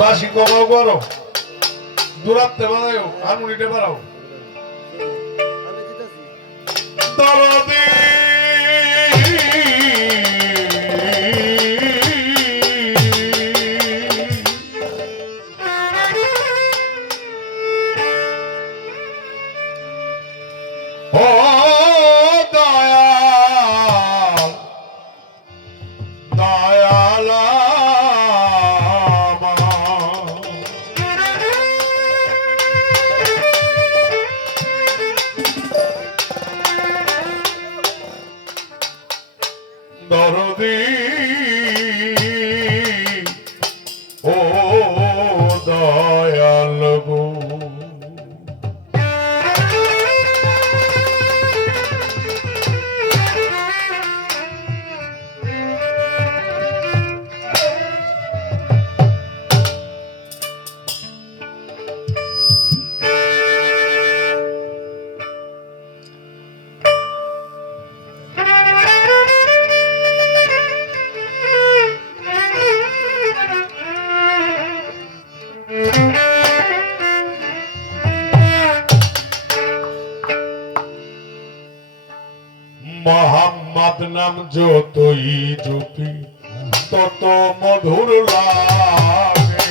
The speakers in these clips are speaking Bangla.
বাসি কমাও করো দূরাত্তে বাড়াও হারমোনিটে বাড়াও দরদি ও দয়াল দয়াল দরদি ও দয়াল গো মোহাম্মদ নাম যতই জপি তত মধুর লাগে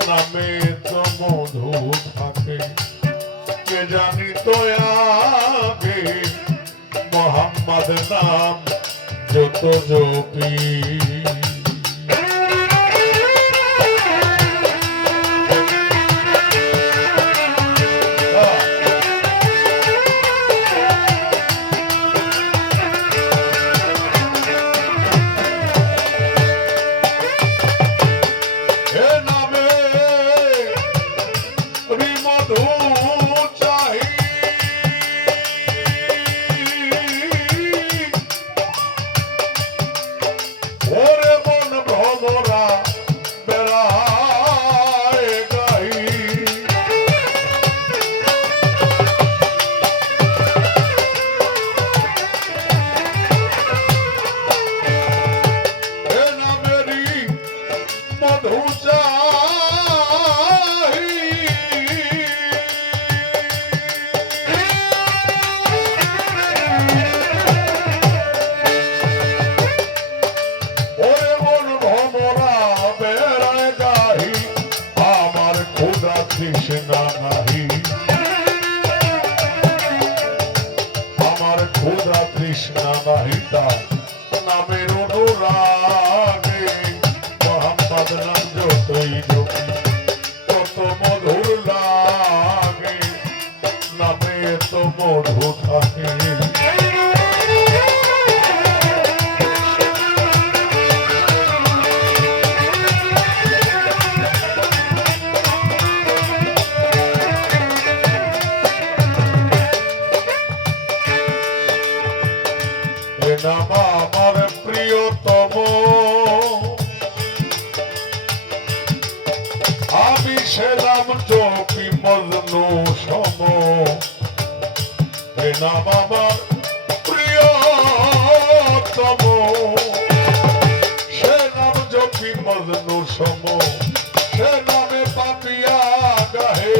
নামে তো মধু থাকে কে জানি তো আগে মোহাম্মদ নাম যত জপি তৃষ্ণা নাহি আমার ক্ষুধা তৃষ্ণা নাহি তার নামের অনুরাগে মোহাম্মদ নাম যতই জপি তত মধুর লাগে নামে তো মধু থাকে নাম আমার প্রিয়তম আমি সেলাম জপি মজনু সম এ নাম আমার প্রিয়তম সে নাম জপি মজনু সম সে নামে পাপিয়া গাহে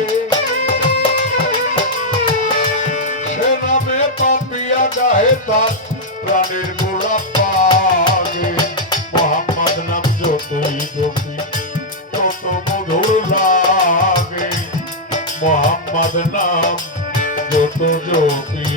সে নামে পাপিয়া গাহে তার প্রাণের গোলাপ পাগে মোহাম্মদ নাম যতই জপি তত মধুর লাগে মোহাম্মদ নাম যত জপি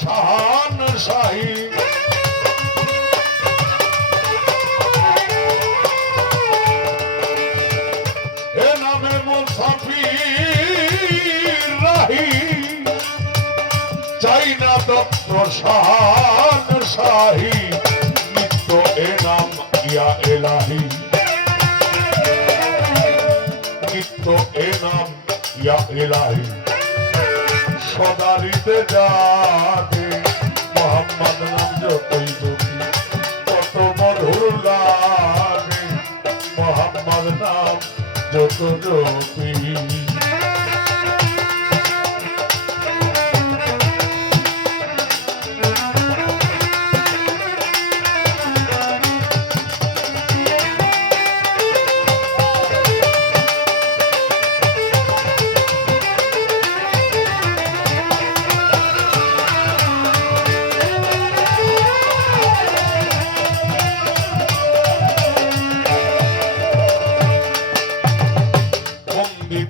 শাহান শাহী এ নামে মুসাফির চাই না দত্ত শাহান শাহী নিত্য এ নাম ইয়া এলাহি নিত্য এ নাম ইয়া এলাহি সদারিতে জাগে মোহাম্মদ নাম যতই জপি কত মধুর লাগে মোহাম্মদ নাম যত জপি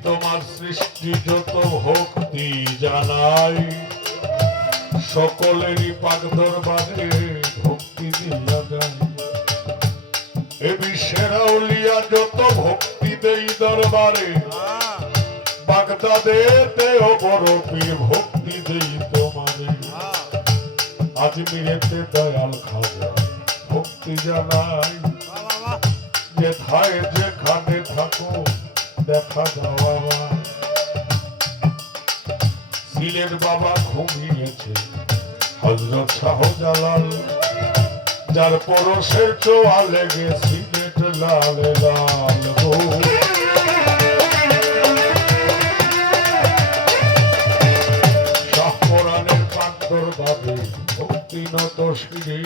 তোমার সৃষ্টি যত ভক্তি জানাই সকলেরই পাক দরবারে ভক্তি দিয়া যায় এ বিশ্বের আউলিয়া যত ভক্তি দেই দরবারে বাগদাদেতেও বড় পীর ভক্তি দেই তোমারে আজমিরেতে দয়াল খাজা ভক্তি জানাই যেথায় যেখানে থাকো দেখা যাওয়া সিলের বাবা ঘুমিয়েছে হযরত শাহজালাল যার পরশের চোয়া লেগে সিলেট লাল লাল গো শাহপরানের পাক দরবারে ভক্তি নত শিরে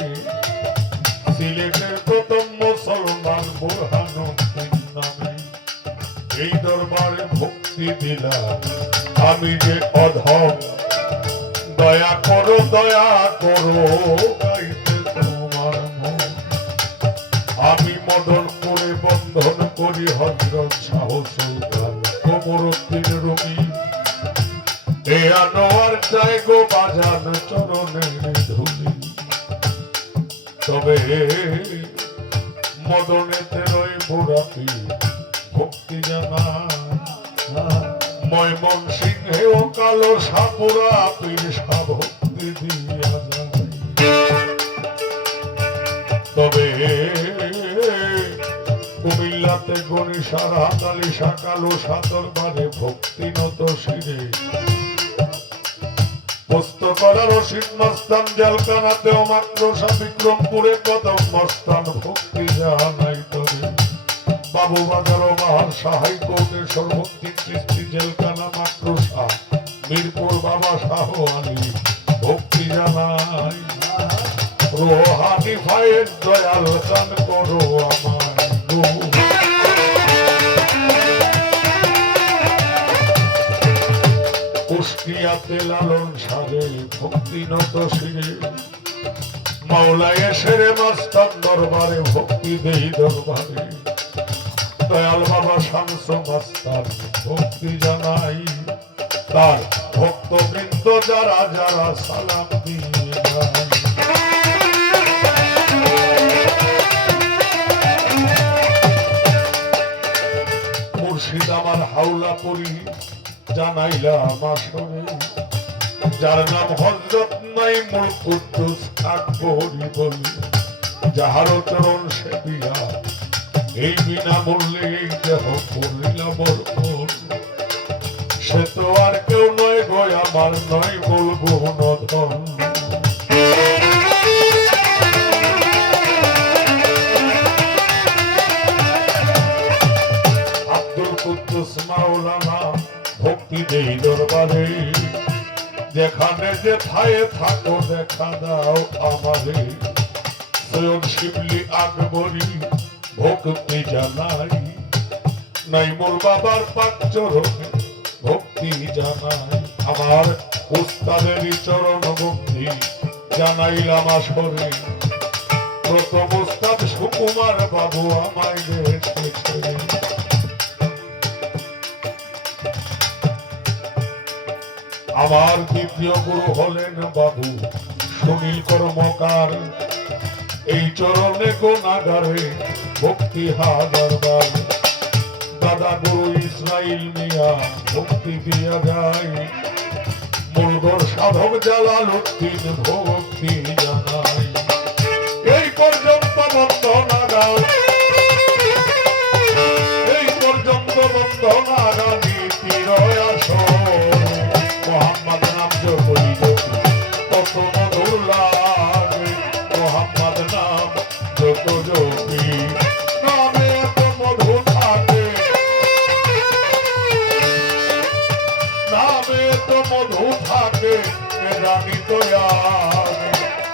সিলেটের প্রথম মুসলমান বুরহানুদ্দিন নামে এই দরবারে ভক্তি দিলাম আমি যে অধম দয়া করো গাইতে তোমার মন আমি মদন করে বন্ধন করি হযরত শাহ সুলতান কমরুদ্দিন রুমি এ আনোয়ার চাই গো বাজান চরণের ধুলি তবে মদনেতে রই বুড়াপি ভক্তি জানা ময়মন সিংহে ও কালো সাপুরা পীর ভক্তি দিয়া যায় তবে কুমিল্লাতে গণিসার হাতালি সাকালো সাতর বারে ভক্তি নত শিরে পোস্ত করা রশিদ মস্তান জেলখানাতেও মাত্র বিক্রমপুরে কদম মস্তান ভক্তি জানাই তবে বাবু বাজার বাহার সাহাই কোর্টের সর্বত্রী কৃষ্টি জেলখানা মাত্র শাহ মিরপুর বাবা শাহ আলী ভক্তি জানাই রোহানি ভাইয়ের দয়াল গান করো আমার কুষ্টিয়াতে লালন সাজে ভক্তি নত শিরে মাওলায় সেরে মাস্তান দরবারে ভক্তি দেই দরবারে দয়াল বাবা শামস মাস্তান ভক্তি জানাই তার ভক্তবৃন্দ যারা যারা সালাম দিয়ে যায় মুর্শিদ আমার হাওলা পরি জানাইলাম আসরে যার নাম হযরত নাইমুল কুদ্দুস আকবরী বলি যাহার চরণ সেবিয়া এই বিনামূল্যে এই দেহ করিলাম অর্পণ সে তো আর কেউ নয় গো আমার নয় বলবো নধন আব্দুল কুদ্দুস মাওলানা ভক্তি দেই দরবারে যেখানে যেথায় থাকো দেখা দাও আমারে সৈয়দ শিবলি আকবরী ভক্তি জানাই নাইমুল বাবার পাক চরণে ভক্তি জানাই আমার উস্তাদেরই চরণ ভক্তি জানাইলাম আসরে প্রথম উস্তাদ সুকুমার বাবু আমায় গেছে আমার দ্বিতীয় গুরু হলেন বাবু সুনীল কর্মকার এই চরণে গোনাগারে ভক্তি হাজারবার দাদা গুরু ইসরাইল মিয়া ভক্তি দিয়া যায় মুলগর সাধক জালালউদ্দিন ভক্তি জানাই। এই পর্যন্ত বন্দনা গাও, এই পর্যন্ত বন্দনা গানি তীরয় আসর। মোহাম্মদ নাম জপি তত মধুর লাগে, মোহাম্মদ নাম যত জপি নামে এত মধু থাকে, নামে তো মধু থাকে জানি তো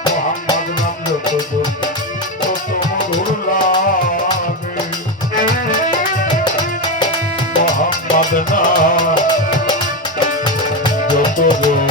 মোহাম্মদ নাম যত জপি তত মধুর লাগে, মোহাম্মদ নাম যত জপি